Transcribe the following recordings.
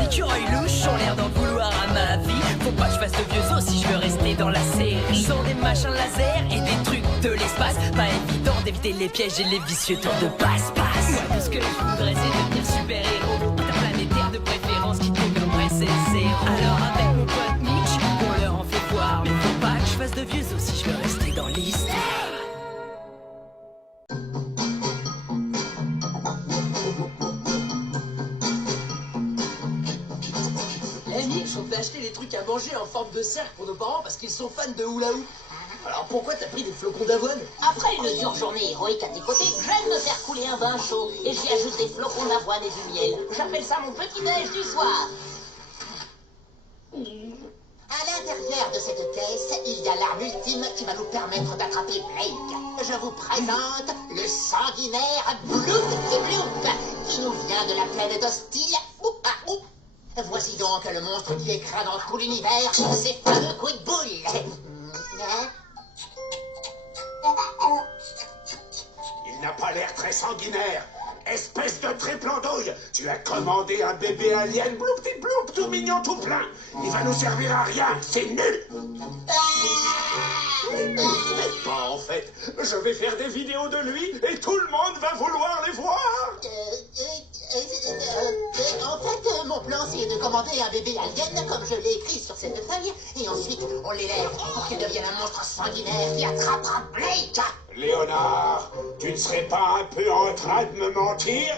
écureuils louches ont l'air d'en vouloir à ma vie. Faut pas que je fasse de vieux os si je veux rester dans la série. Sont des machins laser et des trucs de l'espace. Pas évident d'éviter les pièges et les vicieux tours de passe-passe. Moi tout ce que je voudrais c'est devenir super-héros. Interplanétaire de préférence qui développerait ses zéros. Alors avec mon pote Mitch, on leur en fait voir. Mais faut pas que je fasse de vieux os si je veux rester dans l'histoire. On fait acheter des trucs à manger en forme de cercle pour nos parents parce qu'ils sont fans de hula hoop. Alors pourquoi t'as pris des flocons d'avoine? Après une dure journée héroïque à tes côtés, j'aime me faire couler un bain chaud et j'y ajoute des flocons d'avoine et du miel. J'appelle ça mon petit-déj du soir. À l'intérieur de cette caisse, il y a l'arme ultime qui va nous permettre d'attraper Blake. Je vous présente le sanguinaire Bloop Bloop, qui nous vient de la planète hostile Oupaou. Voici donc le monstre qui écrase dans tout l'univers ses fameux coups de boule. Il n'a pas l'air très sanguinaire. Espèce de triple andouille, tu as commandé un bébé alien bloup petit bloup, tout mignon, tout plein. Il va nous servir à rien, c'est nul. Peut-être pas en fait. Je vais faire des vidéos de lui et tout le monde va vouloir les voir. En fait, mon plan c'est de commander un bébé alien comme je l'ai écrit sur cette feuille et ensuite on l'élève pour qu'il devienne un monstre sanguinaire qui attrapera Blake. Léonard, tu ne serais pas un peu en train de me mentir?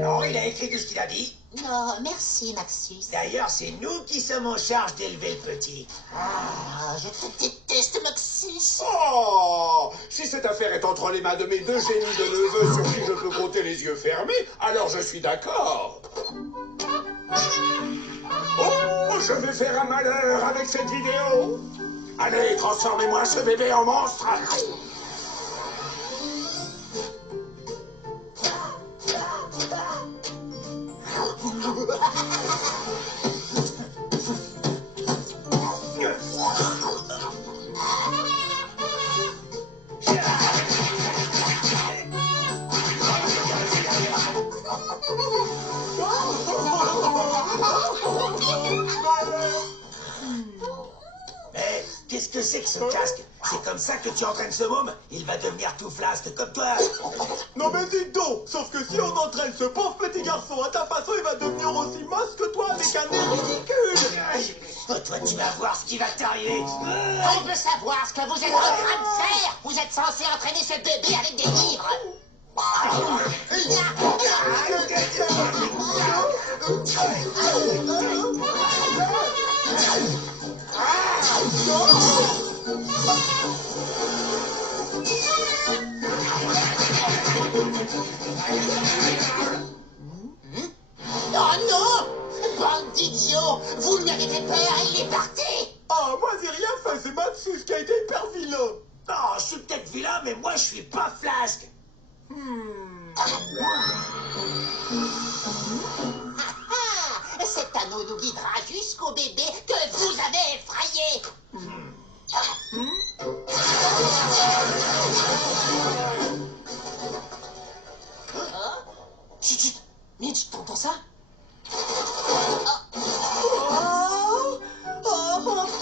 Non, il a écrit tout ce qu'il a dit. Non, merci Maxus. D'ailleurs, c'est nous qui sommes en charge d'élever le petit. Ah, je te déteste Maxus. Oh! Si cette affaire est entre les mains de mes deux génies de neveux sur qui je peux compter les yeux fermés, alors je suis d'accord. Oh, je vais faire un malheur avec cette vidéo. Allez, transformez-moi ce bébé en monstre. Mais qu'est-ce que c'est que ce casque? C'est comme ça que tu entraînes ce môme? Il va devenir tout flasque comme toi. Non mais dites donc, sauf que si on entraîne ce pauvre petit garçon à ta façon, il va devenir aussi moche que toi avec un nez ridicule. Oh, toi, tu vas voir ce qui va t'arriver. On veut savoir ce que vous êtes en train de faire. Vous êtes censé entraîner ce bébé avec des livres. Oh non! Bande d'idiots! Vous lui avez fait peur et il est parti! Ah, moi j'ai rien fait, c'est Maxus qui a été hyper vilain. Non, je suis peut-être vilain, mais moi, je suis pas flasque. Cet anneau nous guidera jusqu'au bébé que vous avez effrayé! Chut, chut. Mitch, t'entends ça? Oh,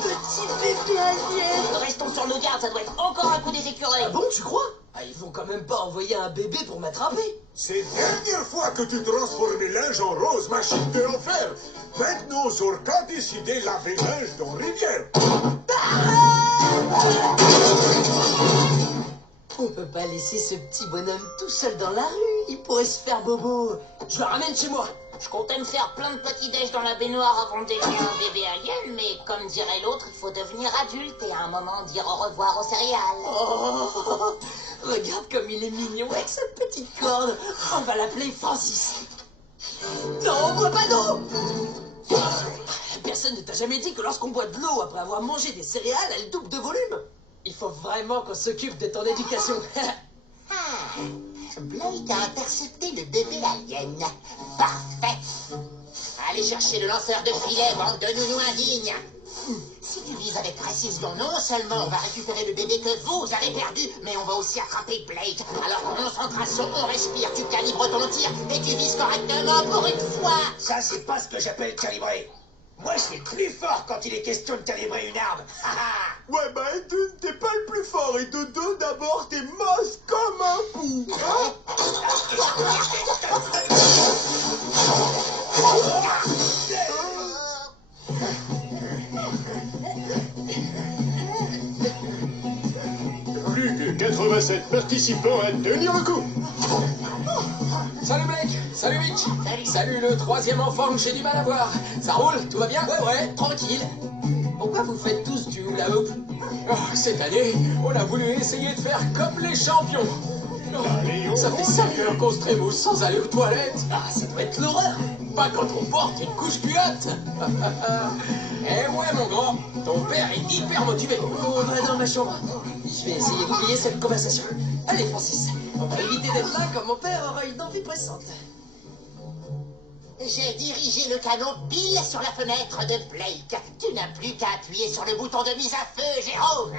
petit bébé alien. Restons sur nos gardes, ça doit être encore un coup des écureuils. Ah bon, tu crois? Ah, ils vont quand même pas envoyer un bébé pour m'attraper. C'est la dernière fois que tu transformes les linges en rose, machine de l'enfer. Maintenant, Zorka a décidé de laver linge dans rivière. On peut pas laisser ce petit bonhomme tout seul dans la rue. Il pourrait se faire bobo. Je le ramène chez moi. Je comptais me faire plein de petits déj dans la baignoire avant de devenir un bébé alien, mais comme dirait l'autre, il faut devenir adulte et à un moment dire au revoir aux céréales. Oh, regarde comme il est mignon avec sa petite corde. On va l'appeler Francis. Non, on boit pas d'eau. Personne ne t'a jamais dit que lorsqu'on boit de l'eau après avoir mangé des céréales, elle double de volume. Il faut vraiment qu'on s'occupe de ton éducation. Blake a intercepté le bébé alien. Parfait. Allez chercher le lanceur de filet, bande de nounous indignes. Si tu vises avec précision, non seulement on va récupérer le bébé que vous avez perdu, mais on va aussi attraper Blake. Alors concentration, on respire, tu calibres ton tir et tu vises correctement pour une fois. Ça, c'est pas ce que j'appelle calibrer. Moi, je suis plus fort quand il est question de calibrer une arme. Ouais, bah, et d'une, t'es pas le plus fort, et de deux, d'abord, t'es moche comme un pou. Hein? Plus que 87 participants à tenir le coup. Salut Blake, salut Mitch, salut le troisième enfant que j'ai du mal à voir. Ça roule, tout va bien? Ouais, tranquille. Pourquoi vous faites tous du hula hoop? Oh, cette année, on a voulu essayer de faire comme les champions. Oh, ça fait 5 heures qu'on se trémousse sans aller aux toilettes. Ah, ça doit être l'horreur. Pas quand on porte une couche culotte. Eh ouais mon grand, ton père est hyper motivé. On va dans ma chambre. Je vais essayer d'oublier cette conversation. Allez Francis, on va éviter d'être là quand mon père aura une envie pressante. J'ai dirigé le canon pile sur la fenêtre de Blake. Tu n'as plus qu'à appuyer sur le bouton de mise à feu, Jérôme.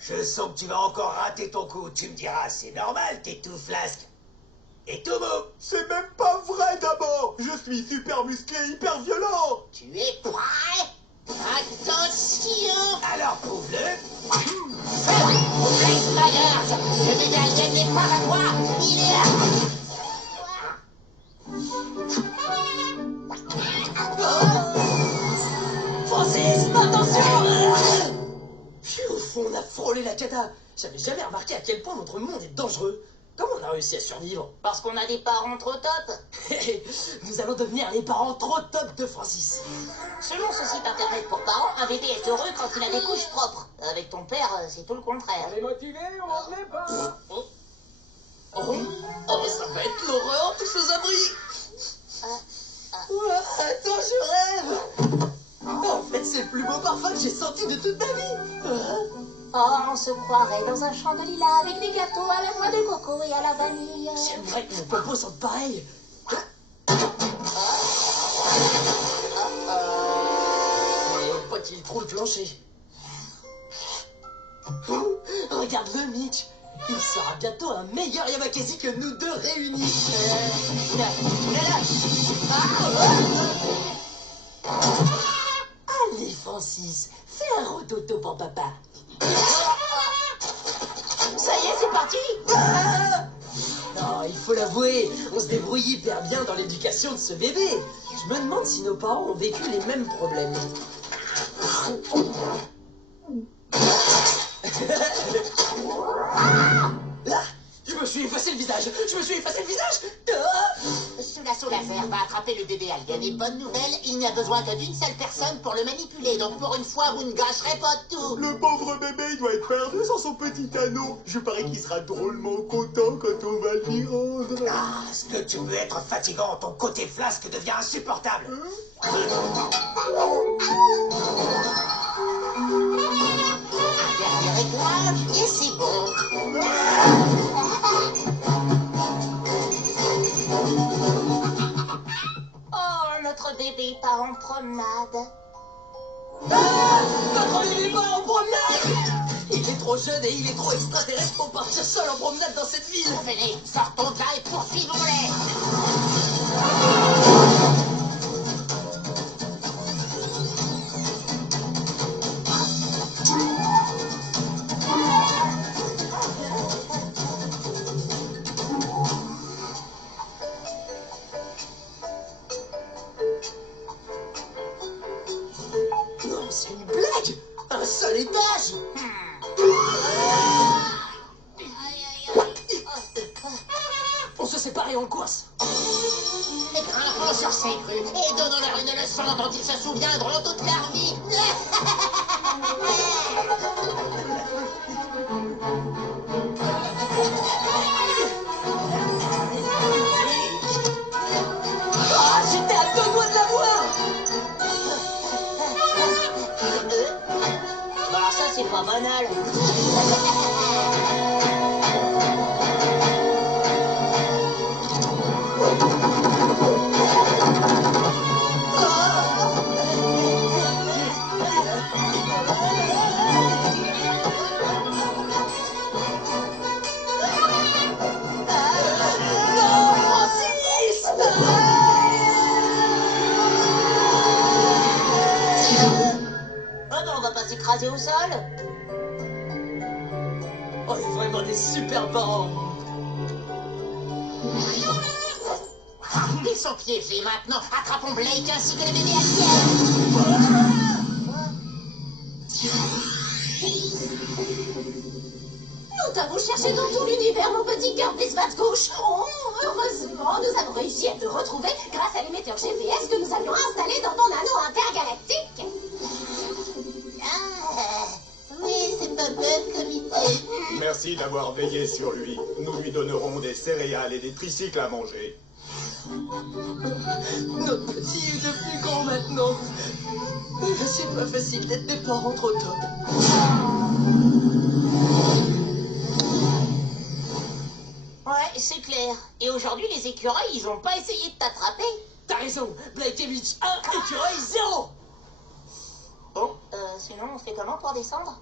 Je sens que tu vas encore rater ton coup. Tu me diras, c'est normal, t'es tout flasque. Et tout beau. C'est même pas vrai d'abord. Je suis super musclé, hyper violent. Tu es prêt? Attention. Alors prouve-le. Blake Myers, le bébé alien n'est pas à toi. Il est à... Francis, attention! Pfiou, on a frôlé la cata. J'avais jamais remarqué à quel point notre monde est dangereux. Comment on a réussi à survivre? Parce qu'on a des parents trop top. Nous allons devenir les parents trop top de Francis. Selon ce site internet pour parents, un bébé est heureux quand il a des couches propres. Avec ton père, c'est tout le contraire. On est motivé, on ne l'est pas. Oh, ça va être l'horreur, tous ces abris. Attends, je rêve. En fait, c'est le plus beau parfum que j'ai senti de toute ma vie. Oh, on se croirait dans un champ de lilas avec des gâteaux à la noix de coco et à la vanille. J'aimerais que mon popo sente pareil. Mais pas qu'il trouve le plancher. Regarde-le, Mitch. Il sera bientôt un meilleur Yamakasi que nous deux réunis. Allez, Francis, fais un rototo pour papa. Ça y est, c'est parti. Non, il faut l'avouer, on se débrouille hyper bien dans l'éducation de ce bébé. Je me demande si nos parents ont vécu les mêmes problèmes. Là, je me suis effacé le visage. Ce lasso laser va attraper le bébé alien. Et bonne nouvelle, il n'y a besoin que d'une seule personne pour le manipuler. Donc pour une fois, vous ne gâcherez pas tout. Le pauvre bébé, il doit être perdu sans son petit anneau. Je parie qu'il sera drôlement content quand on va lui rendre. Ah, est-ce que tu peux être fatigant? Ton côté flasque devient insupportable. Un dernier réglage et c'est bon. Oh, notre bébé part en promenade. Notre bébé part en promenade. Il est trop jeune et il est trop extraterrestre pour partir seul en promenade dans cette ville. Venez, sortons de là et poursuivons-les. Non, c'est une blague. Un seul étage. On se sépare et on coince. Grimpons sur ces grues et donnons-leur une leçon dont ils se souviendront toute leur vie. Ah, j'étais à deux doigts de la voir. Bah alors ça, c'est pas banal. On est vraiment des super parents. Ils sont piégés maintenant. Attrapons Blake ainsi que le bébé alien. Nous t'avons cherché dans tout l'univers, mon petit cœur Bisbatcouche. Oh, heureusement, nous avons réussi à te retrouver grâce à l'émetteur GPS que nous avions installé dans ton anneau intergalactique. Oui, c'est pas bête comme idée. Merci d'avoir veillé sur lui. Nous lui donnerons des céréales et des tricycles à manger. Notre petit est devenu grand maintenant. C'est pas facile d'être des parents trop tôt. Ouais, c'est clair. Et aujourd'hui, les écureuils, ils ont pas essayé de t'attraper. T'as raison, Blake et Mitch 1, écureuil 0. Bon, sinon, on fait comment pour descendre